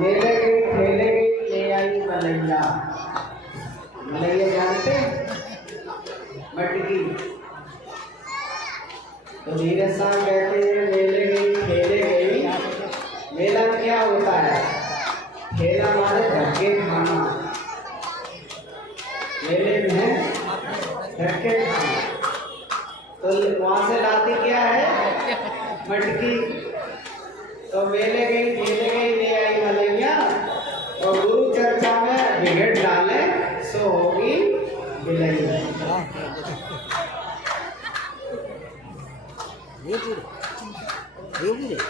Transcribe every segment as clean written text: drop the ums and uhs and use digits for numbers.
मेले गई ठेले गई ले आई मलैया। मलैया जानते हैं? मटकी। तो धीरज साहब कहते हैं मेले गई ठेले गई। मेला क्या होता है? ठेला माने धक्के खाना। मेले में धक्के खाना। तो वहां से लाती क्या है? मटकी। तो मेले गई ठेले गई ले आई मलैया। और गुरु चर्चा में बिगड़ डाले सो होगी बिलैया।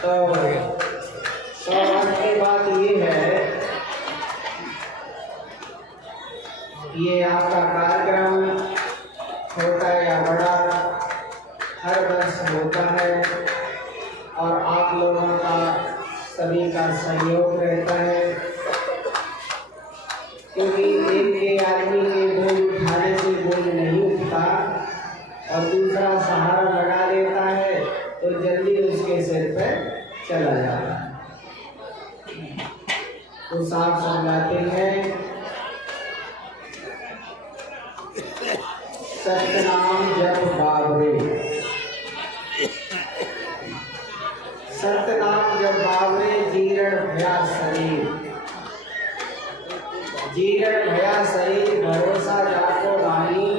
तो सवाल की बात ये है, ये आपका कार्यक्रम छोटा या बड़ा हर वर्ष होता है और आप लोगों का सभी का सहयोग रहता है, क्योंकि एक आदमी के बोझ उठाने से बोझ नहीं उठता और दूसरा सहारा लगा देता है तो जल्दी उसके सिर पे चला जाता है। तो साफ समझाते हैं, सतनाम जप बाबरे। सतनाम जप बाबरे जीर्ण भया शरीर। जीर्ण भया शरीर भरोसा जाको रानी।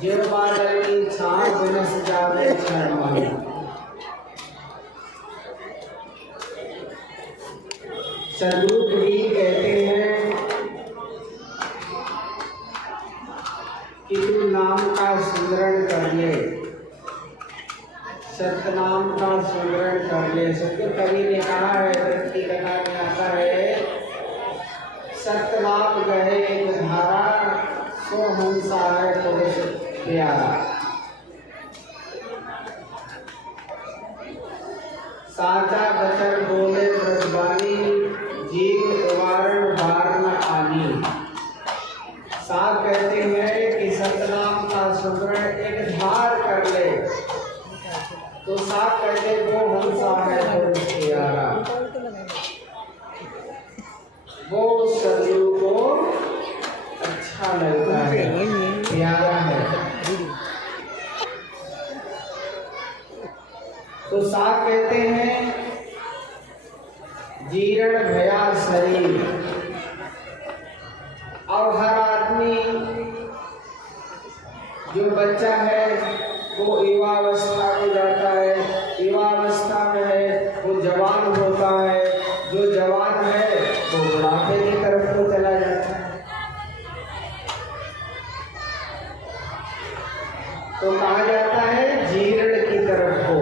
जिव बादल की छांव बिनस जावे शर्माई। सदगुरु जी कहते हैं कि तू नाम का सुमरण कर ले, सतनाम का सुमरण कर ले। सतगुरु कवि ने कहा है, व्रत की कथा में आता है, सतनाम गहे एक धारा सो हंसा है पुरुष प्यारा। साचा बचन बोले ब्रजवानी जीव उबारण बार न आनी। साथ कहते हैं कि सतनाम का सुमरण एक धार कर ले तो साथ कहते वो हंसा है पुरुष प्यारा। वो सदगुरु को अच्छा लगता है, प्यारा है। तो साथ कहते हैं जीर्ण भया शरीर। और हर आदमी जो बच्चा है वो युवावस्था में जाता है, युवावस्था में है वो जवान होता है, जो जवान है वो बुढ़ापे की तरफ को चला जाता है। तो कहा जाता है जीर्ण की तरफ को।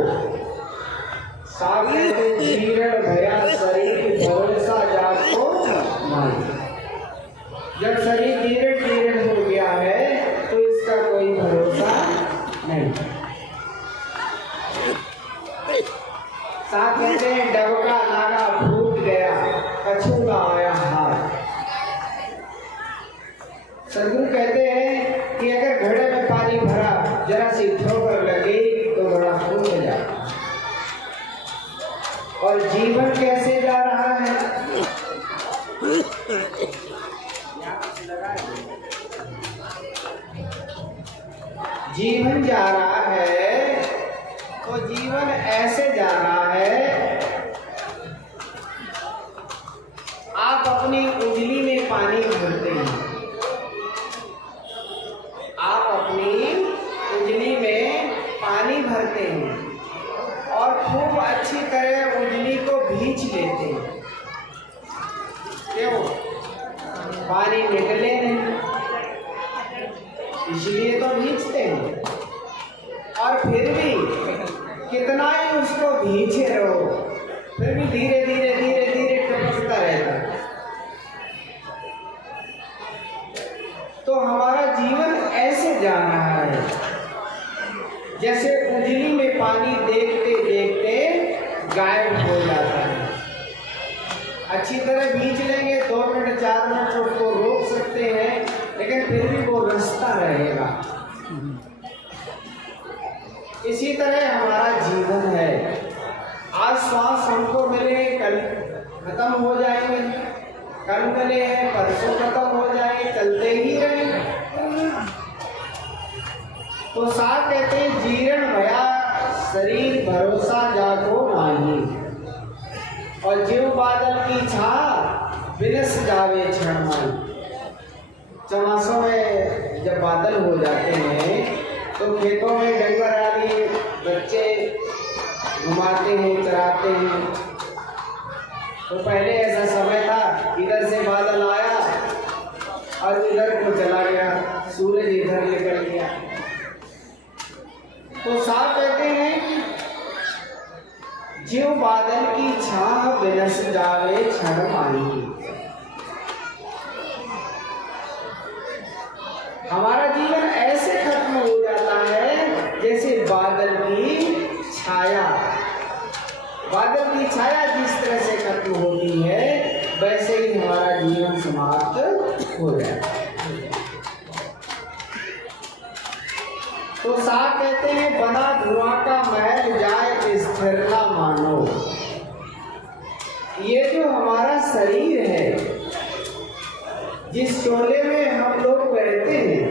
साबित जीर्ण भया शरीर भरोसा जाको माई। जब शरीर जीर्ण जीर्ण हो गया है तो इसका कोई भरोसा नहीं। साथ कहते हैं डबका नागा फूट गया कछु का आया हाथ। सदगुरु कहते हैं कि अगर घड़े में पानी भरा जरा सी ठोकर लगे तो घड़ा फूट जाए। और जीवन कैसे जा रहा है? जीवन जा रहा है तो जीवन ऐसे जा रहा है, आप अपनी उंगली में पानी भरते हैं। आप अपनी उंगली में पानी भरते हैं और खूब अच्छी तरह उंगली को भींच लेते हैं। क्यों? पानी निकले नहीं, इसलिए तो भींचते हैं। और फिर भी कितना ही उसको भींचे रहो फिर भी धीरे धीरे धीरे धीरे टपकता रहता है। तो हमारा जीवन ऐसे जा रहा है जैसे उंगली में पानी देखते देखते गायब हो जाता है। अच्छी तरह भींच लेंगे 2 मिनट 4 मिनट उसको रोक सकते हैं, लेकिन फिर भी वो रास्ता रहेगा। इसी तरह हमारा जीवन है। आज श्वास हमको मिले, कल खत्म हो जाएंगे, कर्म मिले हैं परसों खत्म हो जाएंगे, चलते ही रहेंगे। तो साथ कहते हैं जीर्ण भया शरीर भरोसा जाको नाही, और जीव बादल की छा बिनस जावे क्षण माई। चौमासों में जब बादल हो जाते हैं तो खेतों में डंगर आदि बच्चे घुमाते हैं, चराते हैं। तो पहले ऐसा समय था, इधर से बादल आया और इधर को चला गया, सूरज इधर निकल गया। तो साफ कहते हैं जीव बादल की छाह बिनस जावे क्षण माही। हमारा जीवन ऐसे खत्म हो जाता है जैसे बादल की छाया। बादल की छाया जिस तरह से खत्म होती है वैसे ही हमारा जीवन समाप्त हो जाता है। तो साथ कहते हैं बना धुआं का महल जाए स्थिर ना मानो। ये जो हमारा शरीर है, जिस शोले में हम लोग रहते हैं,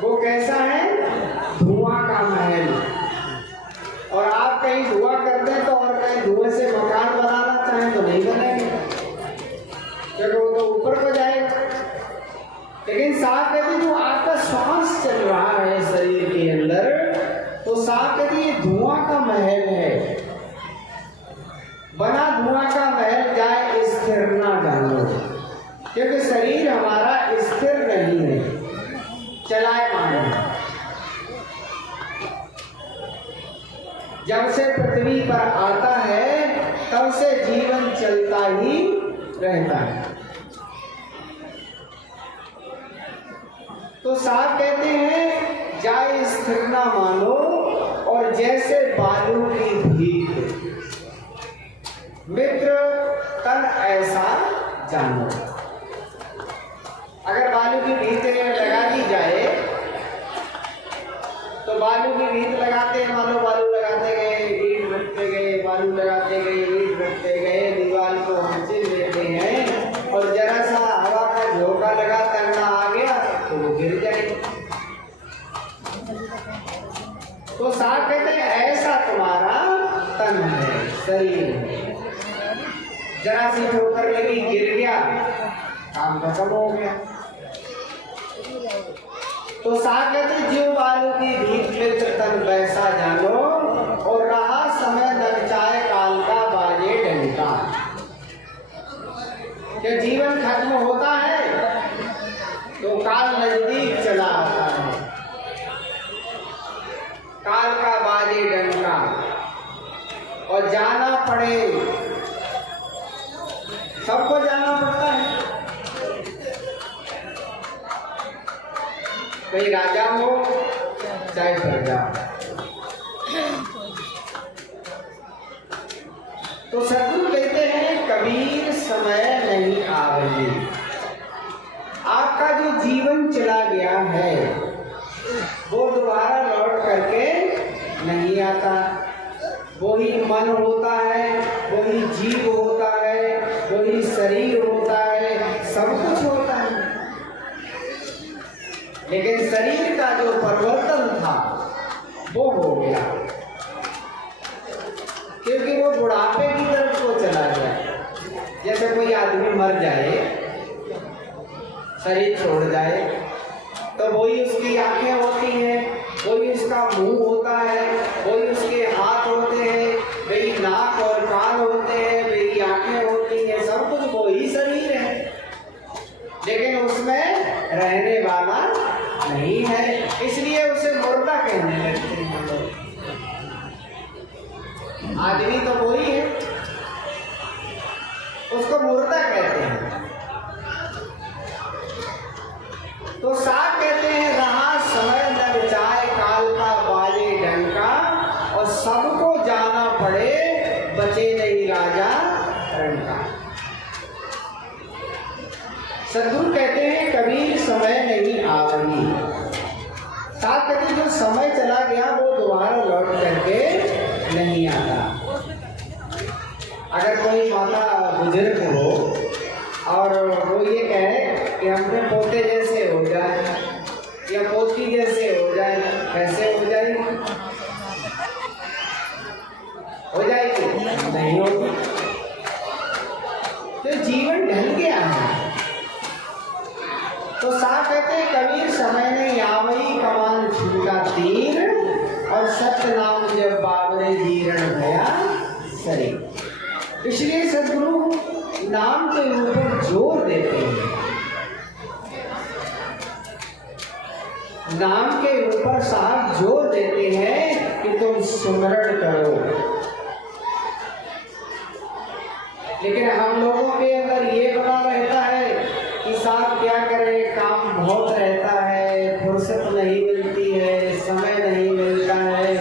वो कैसा है? धुआं का महल। और आप कहीं धुआं करते हैं तो और कहीं धुएं से मकान बनाना चाहें तो नहीं बनेंगे, क्योंकि वो तो ऊपर को जाएगा। लेकिन साथ कहते जो आपका श्वास चल रहा है शरीर के अंदर, तो साथ कहते ये धुआं का महल है। बना धुआं का महल जाए स्थिर ना जानो, क्योंकि शरीर हमारा स्थिर नहीं है, चलायमान है। जब से पृथ्वी पर आता है तब से जीवन चलता ही रहता है। तो साथ कहते हैं जाए स्थिर ना मानो, और जैसे बालू की भीत मित्र तन ऐसा जानो। अगर बालू की भीत लगा दी जाए तो बालू की भीत लगाते हैं, मानो बालू लगाते गए, ईंट रखते गए, बालू लगाते गए, ईंट रखते गए, दीवार को हम चिर लेते हैं, और जरा सा हवा का झोंका लगा, तगड़ा आ गया तो वो गिर जाएगी। तो साथ कहते हैं ऐसा तुम्हारा तन है, शरीर है। जरा सी ठोकर लगी, गिर गया, काम खत्म हो गया। तो साथ कहते जीव बालू की भीत मित्र तन वैसा जानो, और रहा समय दर्चाए काल का बाजे डंका। जब जीवन खत्म होता है तो काल नजदीक चला आता है, काल का बाजे डंका, और जाना पड़े, सबको जाना पड़ता है। कोई राजा हो चाहे प्रजा। तो सदगुरु कहते हैं कबीर समय नहीं आवेगी। आपका जो जीवन चला गया है वो दोबारा लौट करके नहीं आता। वही मन होता है, वही जीव होता है, वही शरीर होता है, सब कुछ होता है। लेकिन शरीर का जो परिवर्तन था वो हो गया, क्योंकि वो बुढ़ापे की तरफ को चला गया। जैसे कोई आदमी मर जाए, शरीर छोड़ जाए, तो वही उसकी आंखें होती हैं, वही उसका मुंह होता है, वही उसके हाथ होते हैं, वही नाक और कान होते हैं, वही आंखें होती हैं, सब कुछ वही शरीर है। लेकिन उसमें रहने वाला नहीं है, इसलिए उसे मुर्दा कहने लगते हैं हम लोग। आदमी तो वही है, उसको मुर्दा कहते हैं। तो साथ कहते हैं रहा समय न चाहे काल का बाजे डंका, और सबको जाना पड़े बचे नहीं राजा रंका। सदगुरु कहते हैं कबीर समय नहीं आवेगी। साथ कहते जो समय चला गया वो दोबारा लौट करके नहीं आता। अगर कोई माता बुजुर्ग हो और वो ये कहे कि हमने पोते जैसे हो जाए या पोती जैसे हो जाए, कैसे हो जाएगी? हो जाएगी? नहीं होगी। तो जीवन ढल गया है। तो साफ कहते हैं कबीर समय ने आवई कमान छूटा तीर और सत्य नाम जब बाबरे जीर्ण भया शरीर। इसलिए सदगुरु नाम के ऊपर जोर देते हैं, नाम के ऊपर साहब जोर देते हैं कि तुम सुमरण करो। लेकिन हम लोगों के अंदर ये बना रहता है कि साहब क्या करें, काम बहुत रहता है, फुर्सत नहीं मिलती है, समय नहीं मिलता है।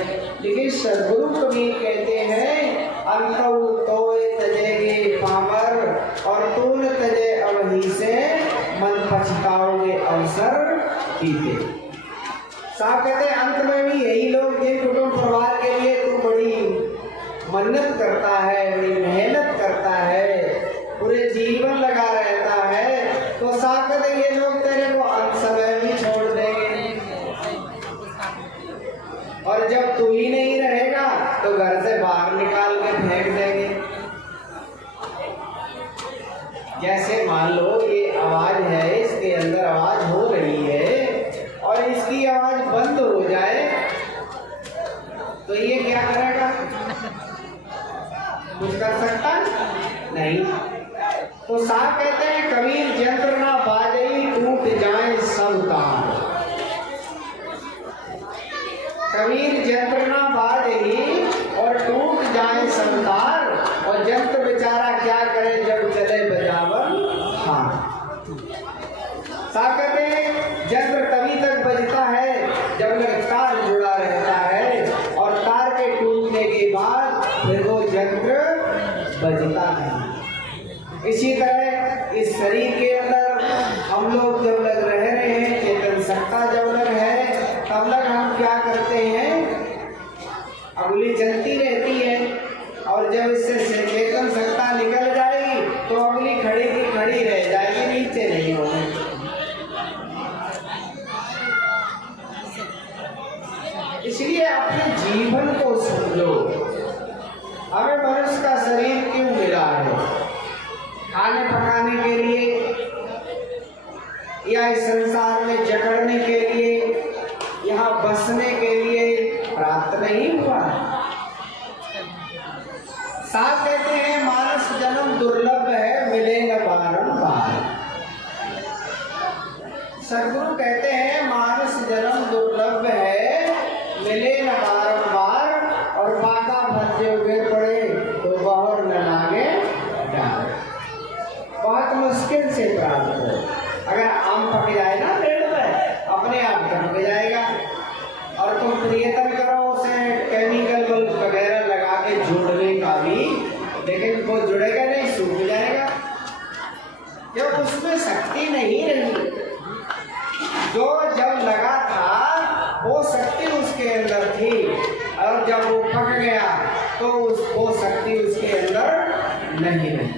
लेकिन सदगुरु कबीर कहते हैं अंतउ तोय तजेगे पामर और तूल तजे अवही से मन पछताओगे अवसर पीते। साहब कहते हैं अंत में भी यही लोग जिन कुटुंब परिवार के लिए तू बड़ी मन्नत करता है, बड़ी मेहनत करता है, पूरे जीवन लगा रहता है, तो साहब कहते हैं ये लोग तेरे को अंत समय भी छोड़ देंगे और जब तू ही नहीं रहेगा तो घर से बाहर निकाल के फेंक देंगे। जैसे मान लो ये आवाज है, इसके अंदर आवाज हो रही है और इसकी आवाज बंद हो जाए तो ये क्या करेगा? कुछ कर सकता नहीं। तो साहब कहते हैं कबीर यंत्र ना बाजई टूट जाए सब तार। कबीर यंत्र ना बाजई और टूट जाए सब तार, और यंत्र बेचारा क्या करे जब चले बजावन हाँ। साहब कहते हैं यंत्र तभी तक बजता है जब तक तार जुड़ा रहता है, और तार के टूटने के बाद फिर वो यंत्र बजता नहीं। इसी तरह इस शरीर के अंदर हम लोग जब लग रह रहे हैं, चेतन सत्ता जब लग है, तब लग हम क्या करते हैं, अगली चलती रहती है और जब इससे चेतन सत्ता निकल जाएगी तो अगली खड़ी की खड़ी रह जाएगी, नीचे नहीं होगी। इसलिए अपने जीवन को समझो। हमें मनुष्य का शरीर क्यों मिला है? खाने पकाने के लिए या इस संसार में जकड़ने के लिए, यहाँ बसने के लिए प्राप्त नहीं हुआ। साथ कहते हैं मानस जन्म दुर्लभ है, मिले न बारंबार। सदगुरु कहते हैं मानस जन्म दुर्लभ है, मिले न बारंबार, और बाका भज्जे उगे पड़े तो बहुर न लागे डाल। बहुत मुश्किल से प्राप्त हो। अगर आम पक जाए ना पेड़ में, अपने आप पक जाएगा, और तुम प्रयत्न करो उसे केमिकल वगैरह लगा के जोड़ने का भी, लेकिन वो जुड़ेगा नहीं, सूख जाएगा। जब उसमें शक्ति नहीं रही, जो जब लगा था वो शक्ति उसके अंदर थी, और जब वो पक गया तो वो शक्ति उसके अंदर नहीं रही,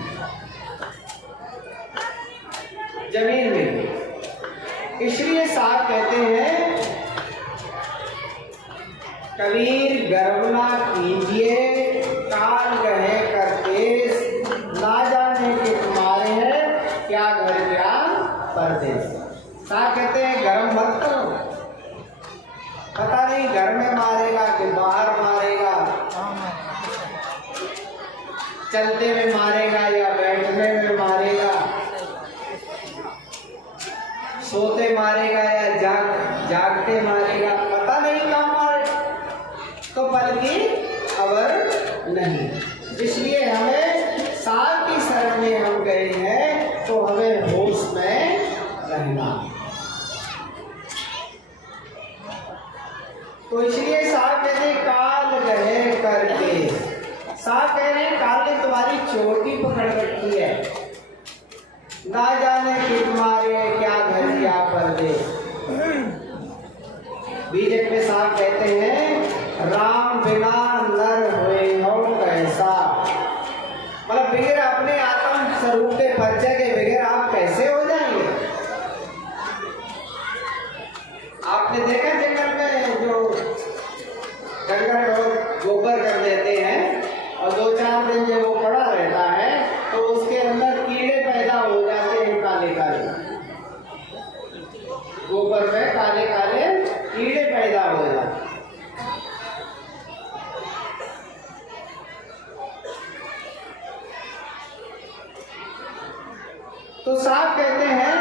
जमीन में। इसलिए साहब कहते हैं कबीर गर्व ना कीजिए, काल गहे कर देश, ना जाने कि तुम्हारे हैं क्या घर क्या परदेश। साहब कहते हैं गर्व मत करो, पता नहीं घर में मारेगा कि बाहर मारेगा, चलते में मारेगा या बैठने में मारेगा, सोते मारेगा या जागते मारेगा, पता नहीं कहाँ मारे, तो बल्कि खबर नहीं। इसलिए हमें साथ की शरण में हम गए हैं तो हमें होश में रहना। तो इसलिए साहब कहते काल गहे करके, साहब कह रहे हैं काल ने तुम्हारी चोटी पकड़ रखी है, ना जाने कि तुम्हारे क्या घर क्या परदेश। बीजक में साहब कहते हैं राम बिना नर हुए हो कैसा, मतलब बगैर अपने आत्म स्वरूप के परिचय के बगैर आप कैसे हो जाएंगे? आपने देखा जंगल में जो डंगर गोबर कर देते हैं और 2-4 दिन जब वो पड़ा रहता है तो उसके अंदर कीड़े पैदा हो जाते हैं, काले काले गोबर में काले काले कीड़े पैदा हो जाते हैं। तो साहब कहते हैं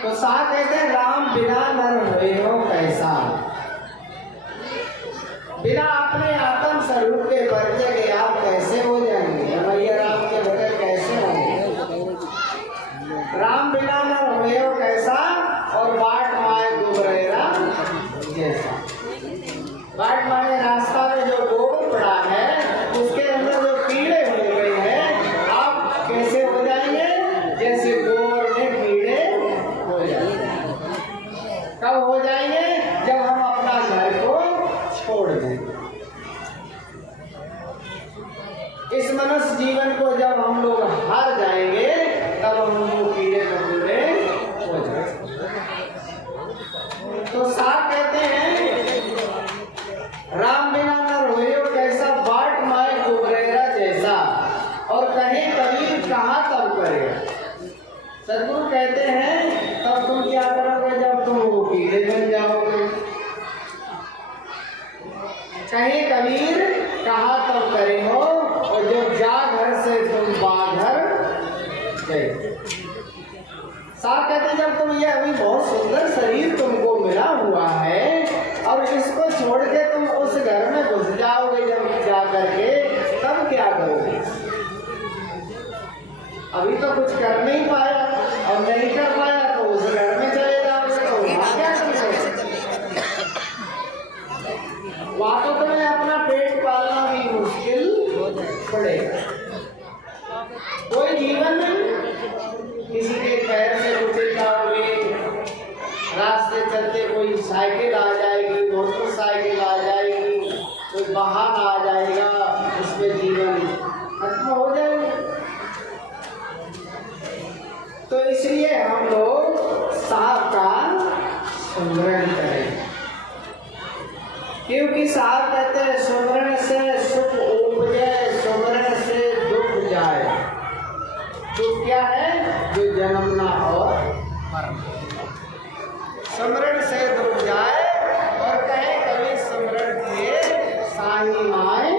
तो साहब कहते हैं राम बिना नर होए कैसा, बिना अपने आत्म स्वरूप के परिचय के आप कैसे हो जाएंगे? भैया राम के बगैर कैसे होंगे? राम बिना नर होए कैसा और बाट माए दुबरेरा जैसा। बाट माए रास्ता में जो गोबर पड़ा है उसके अंदर जो कीड़े हो गए हैं, आप कैसे हो जाएंगे? जैसे गोबर में कीड़े हो जाएंगे। कब हो जाएंगे? जब हम अपना घर को छोड़ देंगे। इस मनुष्य जीवन को जब हम लोग हार जाएंगे तब हम लोग कीड़े मकोड़े हो जाएंगे। तो साहब कहते हैं राम बिना नर होए कैसा, बाट माए दुबरेरा जैसा, और कहे कबीर कहाँ तब करेगा। सदगुरु कहते हैं तब तुम क्या करोगे? जब तुम वो कीड़े बन जाओगे। कहे कबीर कहाँ तब करे हो, और जब जा घर से तुम बाघर गए। साहब कहते जब तुम ये अभी बहुत सुंदर शरीर तुमको मिला हुआ है और इसको छोड़ के तुम उस घर में घुस जाओगे, जब जा करके तब क्या करोगे? अभी तो कुछ कर नहीं पाया और नहीं कर पाया तो उस घर में चले जाओगे, तो वहां क्या करोगे? वहां तो तुम्हें अपना पेट पालना भी मुश्किल पड़ेगा। कोई जीवन किसी के पैर से उतर जाओगे, रास्ते चलते कोई साइकिल आ जाएगी, मोटरसाइकिल आ जाएगी, कोई वाहन आ जाएगा, उसमें जीवन खत्म हो जाएगा। तो इसलिए हम लोग साहब का सुमरण करें, क्योंकि साहब कहते हैं सुमरण से सुख उपजे, सुमरण से दुख जाए। दुख क्या है? जो जन्मना और मरना। सुमरण से दुख जाए, और कहे कभी सुमरण किए साई माए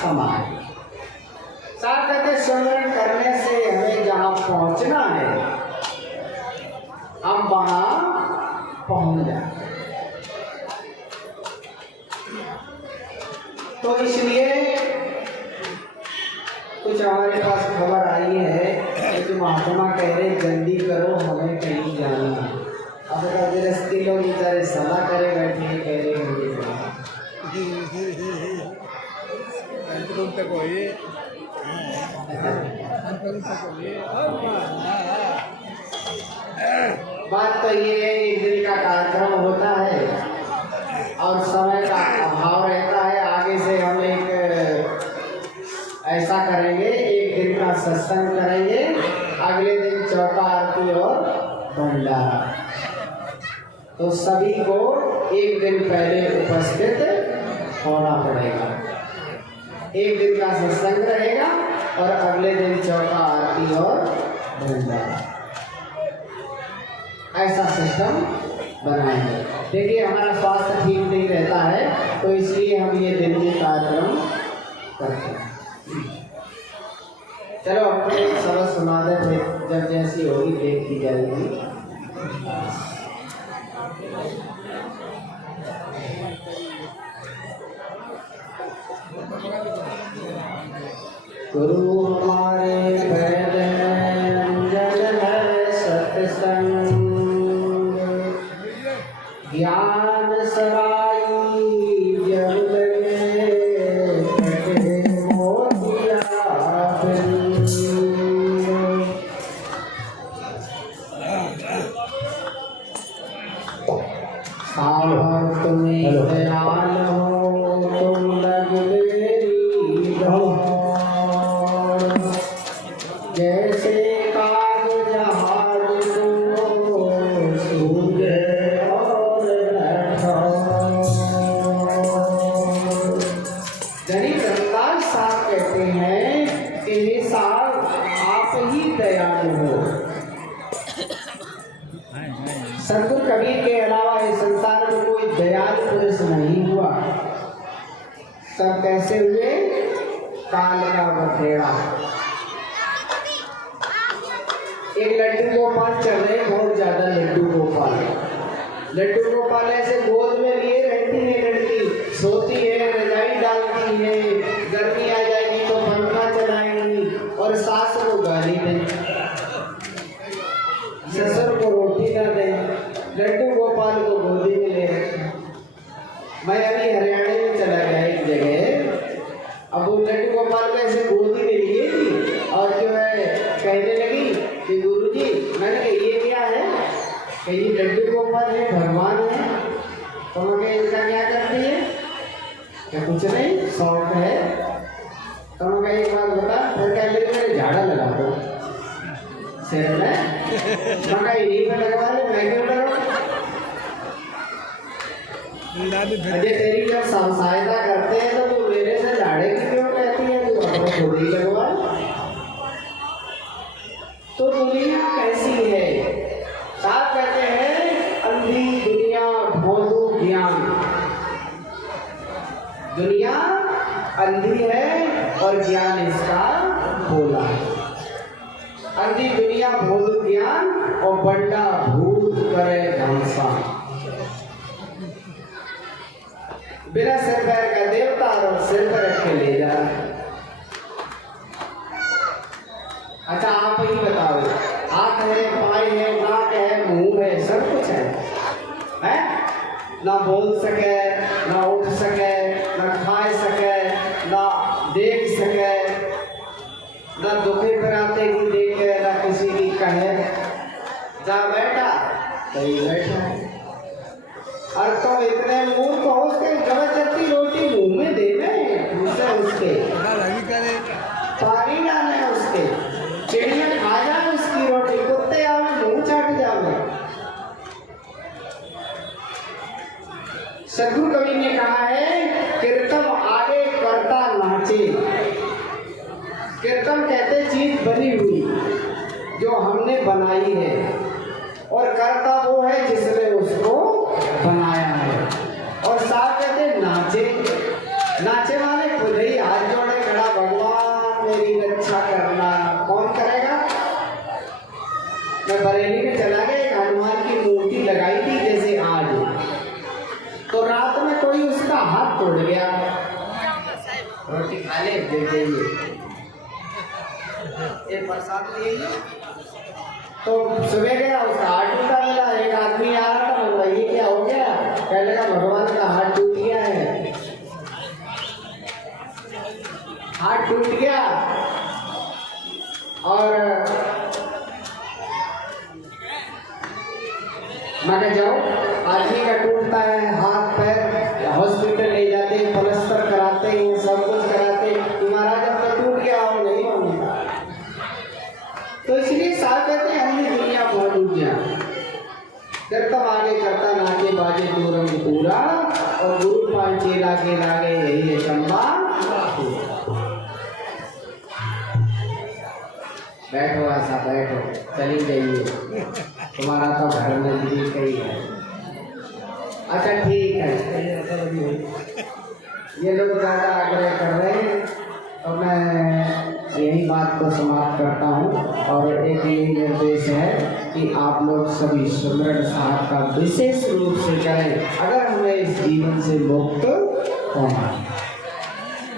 समाए। साहब कहते सुमरण करने से हमें जहाँ पहुँचना है हम वहाँ पहुँच जाए। तो इसलिए कुछ हमारे पास खबर आई है कि महात्मा कह रहे जल्दी करो हमें कहीं जाना है। अब गृहस्थी लोग बेचारे सलाह करे बैठे कह रहे होंगे बात तो ये है, एक दिन का कार्यक्रम होता है और समय का अभाव रहता है। आगे से हम एक ऐसा करेंगे, एक दिन का सत्संग करेंगे, अगले दिन चौका आरती और भंडारा। तो सभी को एक दिन पहले उपस्थित होना पड़ेगा। एक दिन का सत्संग रहेगा और अगले दिन चौका आरती और भंडारा। ऐसा सिस्टम बनाएंगे। देखिए हमारा स्वास्थ्य ठीक नहीं रहता है तो इसलिए हम ये दिन में कार्यक्रम करते हैं। चलो हमको एक सबक सुना दे, जब जैसी होगी देखी जाएगी। गुरु हमारे वैद अंजन है सत्संग, ज्ञान सराई जब लगे जैसे कागज हार सूर्य और गरीब रंगदार साहब कहते हैं कि हे साहब आप ही दयालु हो। सतगुरु कबीर के अलावा इस संसार में कोई दयालु पुरुष नहीं हुआ। सब कैसे हुए? काल का बखेड़ा। एक लड्डू गोपाल चल रहे, बहुत ज्यादा लड्डू गोपाल ऐसे गोद में लिए रहती है लड़की, सोती है, रजाई डालती है, गर्मी आ जाएगी तो पंखा चलाएंगी और सास को गाली दें, ससुर को रोटी ना दें, लड्डू गोपाल को गोदी में ले रखें। मैं अभी हरियाणा में चला गया एक जगह, अब वो लड्डू गोपाल को ऐसे गोदी में लिए थी और जो है कहने लगी कि गुरुजी, मैंने कहा ये क्या है? कि ये लड्डू गोपाल है, भगवान है। तो मैं इनका क्या करती है? क्या कुछ नहीं, शौक है। तो मैं एक बात बता, फिर कह लेते मेरे झाड़ा लगा दो सिर में, मैं यहीं पे लगवा ले, मैं क्यों लगाऊं? अजय तेरी जब सहायता करते हैं तो तू मेरे से झाड़े की क्यों कहती है? तू अपने खुद ही लगवा। तो दुनिया कैसी है? साहब कहते हैं अंधी दुनिया भोंदू ज्ञान। दुनिया अंधी है और ज्ञान इसका भोला है। अंधी दुनिया भोंदू ज्ञान और बंडा भूत करे घमसान। बिना सिर पैर का देवता और सिर पर रख के ले जा। अच्छा आप ही बताओ, आँख है, पाई है, नाक है, मुंह है, सब कुछ है? ना बोल सके, ना उठ सके, ना खा सके, ना देख सके, ना दुखे पर आते की देखे, ना किसी की कहे जा बैठा कहीं बैठा। और तो इतने मूर्ख हो उसके जबरदस्ती रोटी मुंह में देने उसके पानी डाले उसके, चिड़िया खा जाए उसकी रोटी, कुत्ते आवे मुंह चाट जावे। सतगुरु कबीर ने कहा है कीर्तन आगे करता नाचे। कीर्तन कहते चीज बनी हुई जो हमने बनाई है, और करता वो है जिसने उसको बनाया है। और साथ कहते नाचे, नाचे वाले खुद ही हाथ जोड़े खड़ा, भगवान मेरी रक्षा करना। कौन करेगा? मैं बरेली में चला गया, एक हनुमान की मूर्ति लगाई थी जैसे आज, तो रात में कोई उसका हाथ तोड़ गया, रोटी खा ले दे जाइए, एक प्रसाद ले। तो सुबह गया, उसका हाथ टूटा मिला। एक आदमी आ रहा था, बोला ये क्या हो गया? कहने लगा भगवान का हाथ टूट गया है। हाथ टूट गया और मैं जाओ, आदमी का टूटता है हाथ पैर, हॉस्पिटल ले जाते हैं, प्लास्टर कराते हैं, सब कुछ कराते हैं। तुम्हारा जब तक टूट गया हो नहीं होगा। तो इसलिए साथ कहते हैं अन्य दुनिया बहुत डूब गया। कीर्तन आगे करता नाचे बाजे दूरम पूरा, और गुरु पांचे लागे लागे यही है चंबा। बैठो ऐसा बैठो, चली जाइए, तुम्हारा तो घर नजदीक ही है। अच्छा ठीक है, ये लोग ज़्यादा आग्रह कर रहे हैं तो मैं यही बात को समाप्त करता हूँ। और एक ये निर्देश है कि आप लोग सभी सुमरन साहब का विशेष रूप से करें, अगर हमें इस जीवन से मुक्त होना।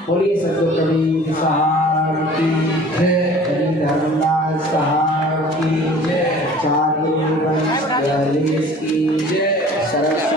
बोलिए सतगुरु कबीर साहब की जय, हरि धर्मदास साहब की जय, चार की जय, सरस्वती